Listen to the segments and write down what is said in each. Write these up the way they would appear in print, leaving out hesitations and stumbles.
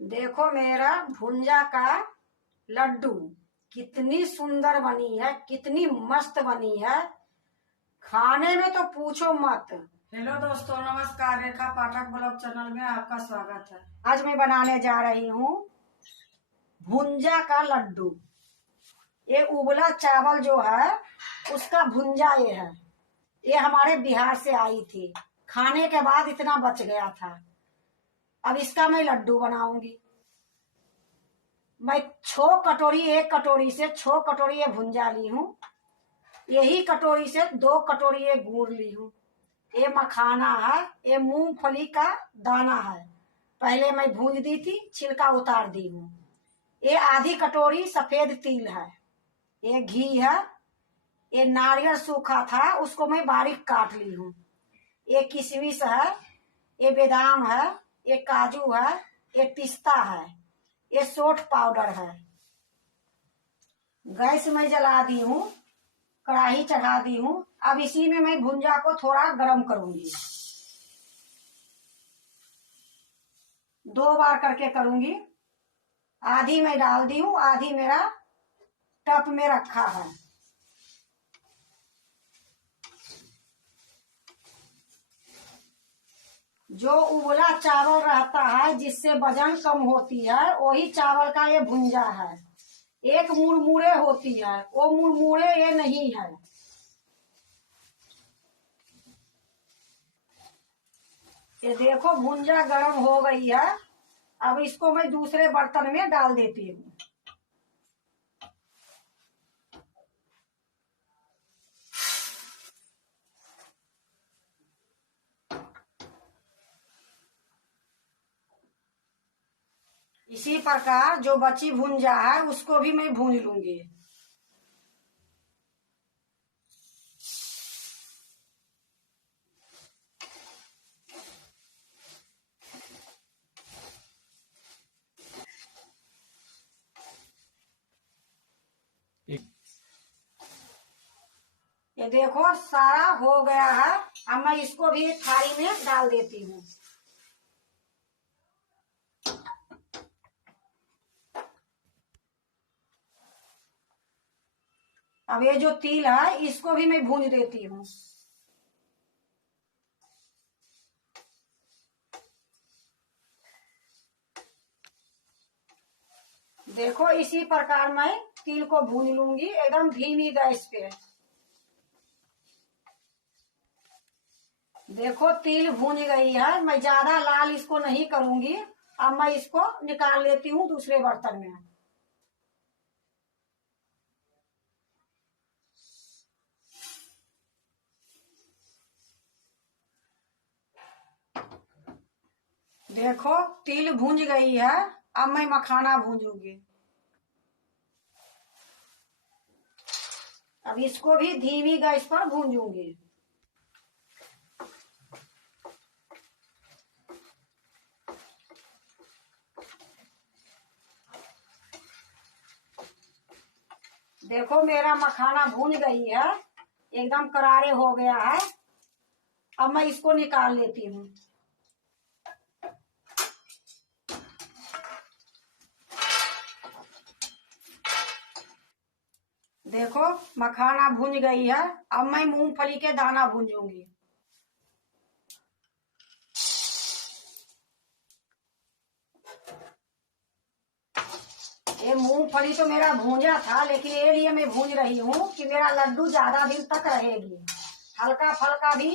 देखो मेरा भुंजा का लड्डू कितनी सुंदर बनी है, कितनी मस्त बनी है। खाने में तो पूछो मत। हेलो दोस्तों, नमस्कार। रेखा पाठक ब्लॉग चैनल में आपका स्वागत है। आज मैं बनाने जा रही हूँ भुंजा का लड्डू। ये उबला चावल जो है उसका भुंजा ये है। ये हमारे बिहार से आई थी। खाने के बाद इतना बच गया था। अब इसका मैं लड्डू बनाऊंगी। मैं 6 कटोरी, एक कटोरी से 6 कटोरी ये भुंजा ली हूँ। यही कटोरी से 2 कटोरी ये गुड़ ली हूँ। ये मखाना है, ये मूंगफली का दाना है। पहले मैं भूंज दी थी, छिलका उतार दी हूँ। ये आधी कटोरी सफेद तिल है। ये घी है। ये नारियल सूखा था, उसको मैं बारीक काट ली हूँ। ये किशमिश है, ये बादाम है, ये काजू है, ये पिस्ता है, ये सौंठ पाउडर है। गैस में जला दी हूँ, कढ़ाई चढ़ा दी हूँ। अब इसी में मैं भुंजा को थोड़ा गरम करूंगी। 2 बार करके करूंगी। आधी मैं डाल दी हूँ, आधी मेरा टप में रखा है। जो उबला चावल रहता है जिससे वजन कम होती है, वही चावल का ये भुंजा है। एक मुड़मुड़े होती है, वो मुड़मुड़े ये नहीं है। ये देखो भुंजा गरम हो गई है। अब इसको मैं दूसरे बर्तन में डाल देती हूँ। इसी प्रकार जो बची भुंजा है उसको भी मैं भून लूंगी। ये देखो सारा हो गया है। अब मैं इसको भी थाली में डाल देती हूँ। अब ये जो तिल है इसको भी मैं भून देती हूँ। देखो इसी प्रकार मैं तिल को भून लूंगी, एकदम धीमी गैस पे। देखो तिल भून गई है। मैं ज्यादा लाल इसको नहीं करूंगी। अब मैं इसको निकाल लेती हूँ दूसरे बर्तन में। देखो तिल भूंज गई है। अब मैं मखाना भूंजूंगी। अब इसको भी धीमी गैस पर भूंजूंगी। देखो मेरा मखाना भून गई है, एकदम करारे हो गया है। अब मैं इसको निकाल लेती हूँ। देखो मखाना भून गई है। अब मैं मूंगफली के दाना भूंजूंगी। ये मूंगफली तो मेरा भूंजा था, लेकिन ये लिए मैं भूंज रही हूँ कि मेरा लड्डू ज्यादा दिन तक रहेगी। हल्का फल्का भी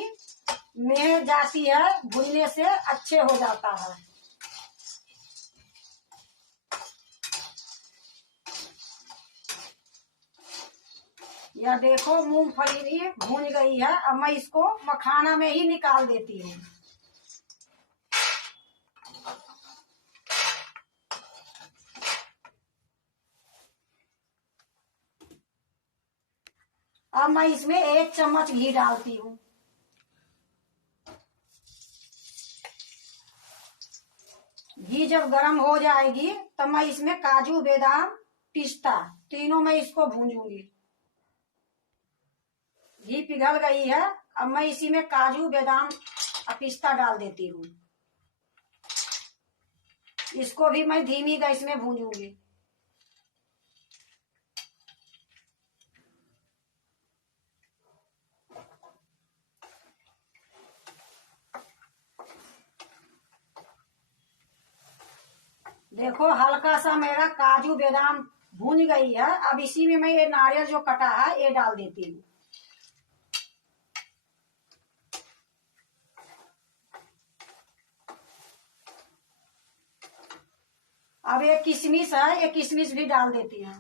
में जाती है, भूनने से अच्छे हो जाता है। यह देखो मूंगफली भी भून गई है। अब मैं इसको मखाना में ही निकाल देती हूँ। अब मैं इसमें 1 चम्मच घी डालती हूँ। घी जब गर्म हो जाएगी तब मैं इसमें काजू, बादाम, पिस्ता तीनों में इसको भूंजूंगी। घी पिघल गई है। अब मैं इसी में काजू, बादाम और पिस्ता डाल देती हूँ। इसको भी मैं धीमी गैस में भूनूंगी। देखो हल्का सा मेरा काजू बादाम भून गई है। अब इसी में मैं ये नारियल जो कटा है ये डाल देती हूँ। अब ये किशमिश है, ये किशमिश भी डाल देती हूँ।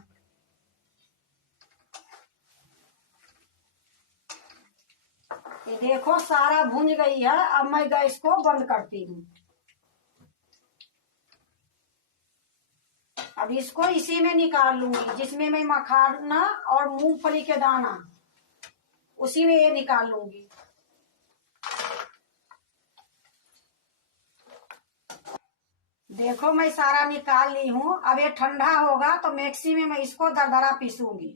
ये देखो सारा भून गई है। अब मैं गैस को बंद करती हूँ। अब इसको इसी में निकाल लूंगी जिसमें मैं मखाना और मूंगफली के दाना उसी में ये निकाल लूंगी। देखो मैं सारा निकाल ली हूँ। अब ये ठंडा होगा तो मिक्सी में मैं इसको दरदरा पीसूंगी।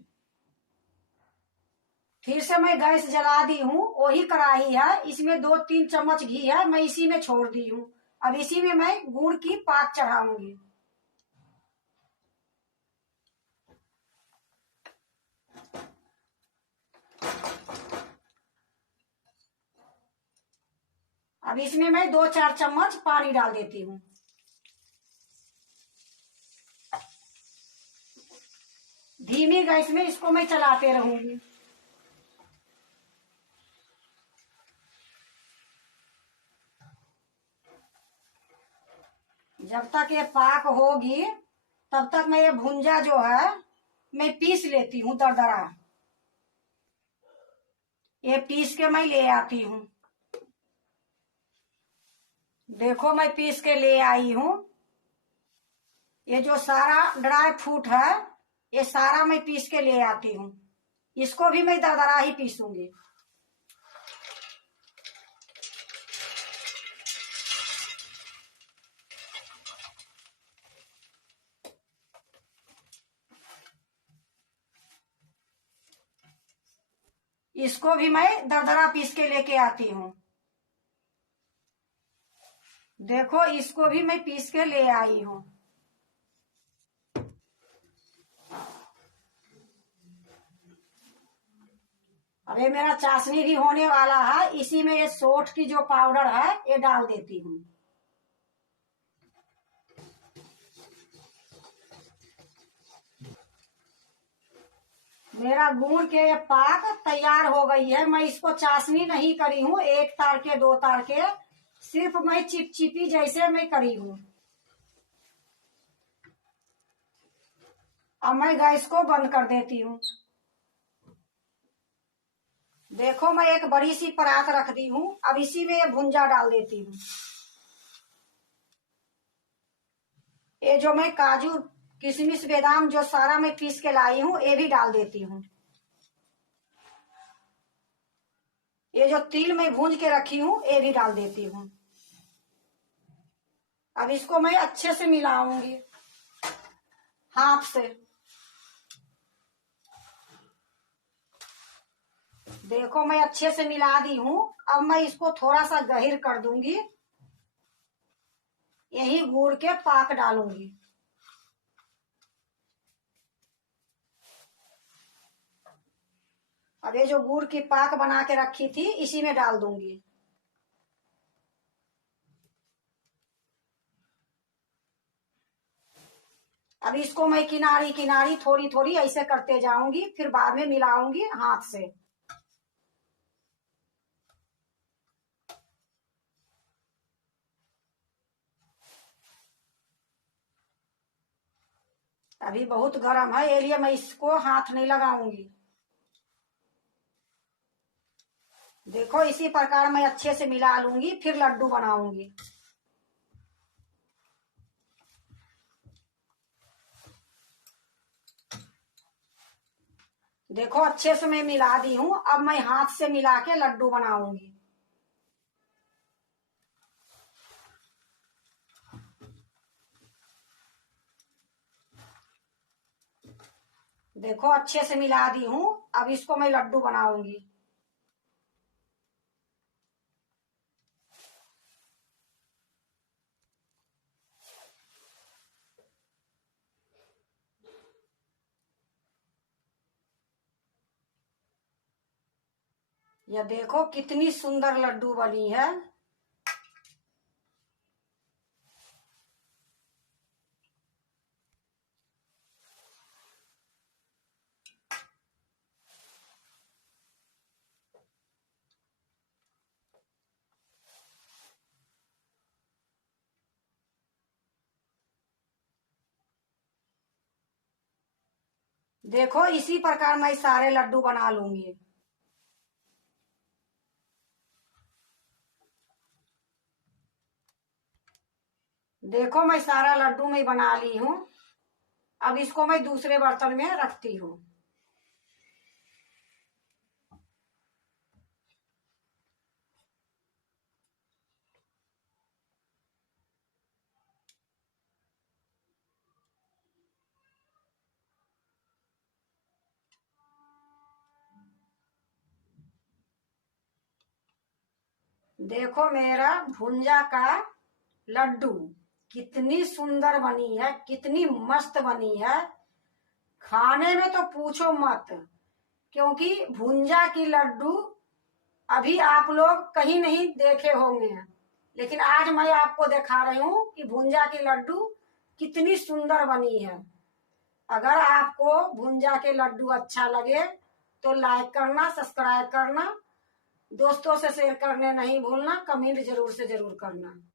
फिर से मैं गैस जला दी हूँ। वही कढ़ाई है, इसमें 2-3 चम्मच घी है, मैं इसी में छोड़ दी हूँ। अब इसी में मैं गुड़ की पाक चढ़ाऊंगी। अब इसमें मैं 2-4 चम्मच पानी डाल देती हूँ। धीमी गैस में इसको मैं चलाते रहूंगी। जब तक ये पाक होगी तब तक मैं ये भुंजा जो है मैं पीस लेती हूँ दरदरा। ये पीस के मैं ले आती हूँ। देखो मैं पीस के ले आई हूँ। ये जो सारा ड्राई फ्रूट है ये सारा मैं पीस के ले आती हूँ। इसको भी मैं दरदरा ही पीसूंगी। इसको भी मैं दरदरा पीस के लेके आती हूँ। देखो इसको भी मैं पीस के ले आई हूँ। अब ये मेरा चाशनी भी होने वाला है। इसी में ये सोठ की जो पाउडर है ये डाल देती हूँ। मेरा गुड़ के पाक तैयार हो गई है। मैं इसको चाशनी नहीं करी हूँ 1 तार के 2 तार के, सिर्फ मैं चिपचिपी जैसे मैं करी हूँ। अब मैं गैस को बंद कर देती हूँ। देखो मैं एक बड़ी सी परात रख दी हूँ। अब इसी में ये भुंजा डाल देती हूँ। ये जो मैं काजू किशमिश बादाम जो सारा मैं पीस के लाई हूँ ये भी डाल देती हूँ। ये जो तिल मैं भूंज के रखी हूँ ये भी डाल देती हूँ। अब इसको मैं अच्छे से मिलाऊंगी हाथ से। देखो मैं अच्छे से मिला दी हूँ। अब मैं इसको थोड़ा सा गहीर कर दूंगी। यही गुड़ के पाक डालूंगी। अब ये जो गुड़ की पाक बना के रखी थी इसी में डाल दूंगी। अब इसको मैं किनारी किनारी थोड़ी थोड़ी ऐसे करते जाऊंगी, फिर बाद में मिलाऊंगी हाथ से। अभी बहुत गर्म है ये लिए मैं इसको हाथ नहीं लगाऊंगी। देखो इसी प्रकार मैं अच्छे से मिला लूंगी, फिर लड्डू बनाऊंगी। देखो अच्छे से मैं मिला दी हूँ। अब मैं हाथ से मिला के लड्डू बनाऊंगी। देखो अच्छे से मिला दी हूँ। अब इसको मैं लड्डू बनाऊंगी। यह देखो कितनी सुंदर लड्डू बनी है। देखो इसी प्रकार मैं सारे लड्डू बना लूंगी। देखो मैं सारा लड्डू में बना ली हूँ। अब इसको मैं दूसरे बर्तन में रखती हूँ। देखो मेरा भुंजा का लड्डू कितनी सुंदर बनी है, कितनी मस्त बनी है। खाने में तो पूछो मत, क्योंकि भुंजा की लड्डू अभी आप लोग कहीं नहीं देखे होंगे, लेकिन आज मैं आपको दिखा रही हूँ कि भुंजा की लड्डू कितनी सुंदर बनी है। अगर आपको भुंजा के लड्डू अच्छा लगे तो लाइक करना, सब्सक्राइब करना, दोस्तों से शेयर करने नहीं भूलना, कमेंट जरूर से जरूर करना।